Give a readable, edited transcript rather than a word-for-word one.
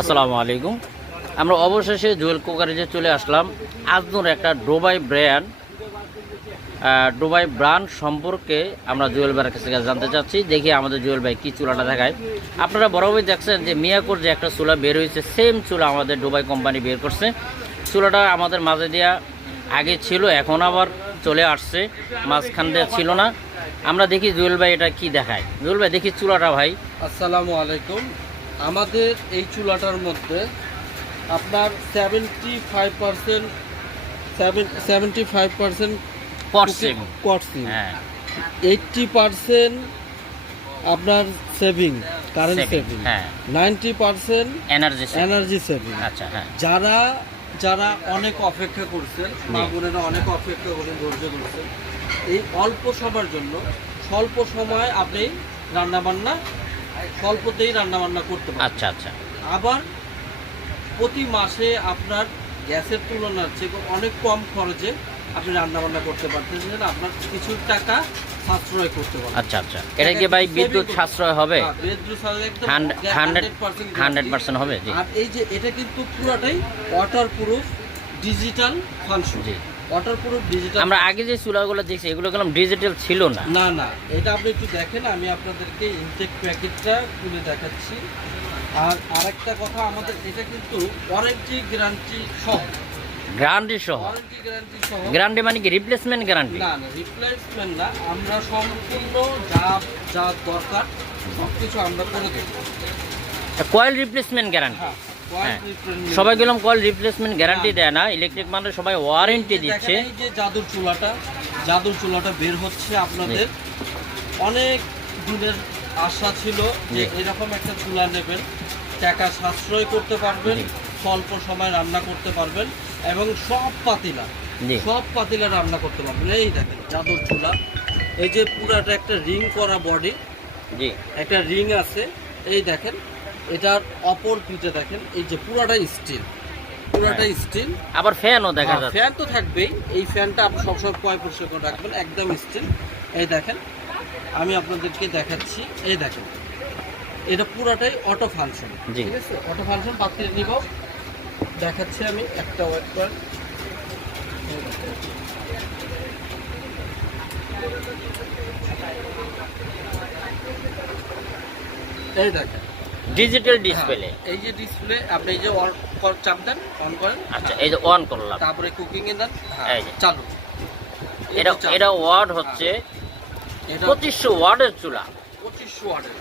আসসালামু আলাইকুম। আমরা অবশেষে জুয়েল কুকারেজে চলে আসলাম। আজনুর একটা ডুবাই ব্র্যান্ড সম্পর্কে আমরা জুয়েল ভাইয়ের কাছ থেকে জানতে চাচ্ছি। দেখি আমাদের জুয়েল ভাই কী চুলাটা দেখায়। আপনারা বরাবরই দেখছেন যে মিয়াকোর যে একটা চুলা বের হয়েছে, সেম চুলা আমাদের ডুবাই কোম্পানি বের করছে। চুলাটা আমাদের মাঝে দেওয়া আগে ছিল, এখন আবার চলে আসছে, মাঝখান দিয়ে ছিল না। আমরা দেখি জুয়েল ভাই এটা কি দেখায়। জুয়েল ভাই দেখি চুলাটা ভাই। আসসালামু আলাইকুম। আমাদের এই চুলাটার মধ্যে আপনার 75% কটসিং, হ্যাঁ, 80% আপনার সেভিং, কারেন্ট সেভিং, হ্যাঁ, 90% এনার্জি সেভিং। আচ্ছা, হ্যাঁ। যারা অনেক অপেক্ষা করছেন, মা বোনেরা অনেক অপেক্ষা করেন, ধৈর্য করছেন, এই অল্প সময়ের জন্য স্বল্প সময় আপনি স্বল্পতেই রান্নাবান্না করতে পারেন। আচ্ছা। আবার প্রতি মাসে আপনার গ্যাসের তুলনার চেয়ে অনেক কম খরচে আপনি রান্নাবান্না করতে পারতেছেন, আপনার কিছু টাকা সাশ্রয় করতে পারবেন। আচ্ছা। এটা কি ভাই বিদ্যুৎ সাশ্রয় হবে? বিদ্যুৎ সাশ্রয় একদম 100% হবে। জি। আর এই যে এটা কিন্তু পুরোটাই ওয়াটারপ্রুফ ডিজিটাল ফাংশন। জি। Waterproof digital. আমরা আগে যে চুলাগুলো দেখছি এগুলো গেলাম ডিজিটাল ছিল না। না, এটা আপনি একটু দেখেন, আমি আপনাদেরকে ইনটেক প্যাকেটটা খুলে দেখাচ্ছি। আর আরেকটা কথা, আমাদের এটা কিন্তু ওয়ারেন্টি গ্যারান্টি সহ। গ্যারান্টি সহ? গ্যারান্টি মানে কি রিপ্লেসমেন্ট গ্যারান্টি? না, রিপ্লেসমেন্ট না, আমরা সম্পূর্ণ যা দরকার সবকিছু আমরা করে দেব। Coil replacement guarantee? হ্যাঁ, সবাই গেলাম কয়েল রিপ্লেসমেন্ট গ্যারান্টি দেয় না, ইলেকট্রিক মানে সবাই ওয়ারেন্টি দিচ্ছে। এই যে জাদুর চুলাটা বের হচ্ছে, আপনাদের অনেক দিনের আশা ছিল যে এরকম একটা চুলা নেবেন, টাকা সাশ্রয় করতে পারবেন, স্বল্প সময় রান্না করতে পারবেন এবং সব পাতিলা রান্না করতে পারবেন। এই দেখেন জাদুর চুলা, এই যে পুরাটা একটা রিং করা বডি, একটা রিং আছে। এই দেখেন এটার অপর পিঠে দেখেন, এই যে পুরাটাই স্টিল, আবার ফ্যানও দেখা যাচ্ছে। ফ্যান তো থাকবেই, এই ফ্যানটা আপনি সবসময় পরিষ্কার করে রাখবেন, একদম স্টিল। এই দেখেন আমি আপনাদেরকে দেখাচ্ছি, এই দেখেন এটা পুরাটাই অটো ফাংশন। ঠিক আছে, অটো ফাংশন। পাত্রে নিব, দেখাচ্ছি আমি একটা ওয়েট করেন। এই দেখেন ডিজিটাল ডিসপ্লে। এই যে ডিসপ্লে, আপনি এই যে অন চাপ দেন, অন করেন। আচ্ছা, এই যে অন করলাম, তারপরে কুকিং এ দেন, এই যে চালু। এটা ওয়াট হচ্ছে 2500 ওয়াটের চুলা। 2500 ওয়াটের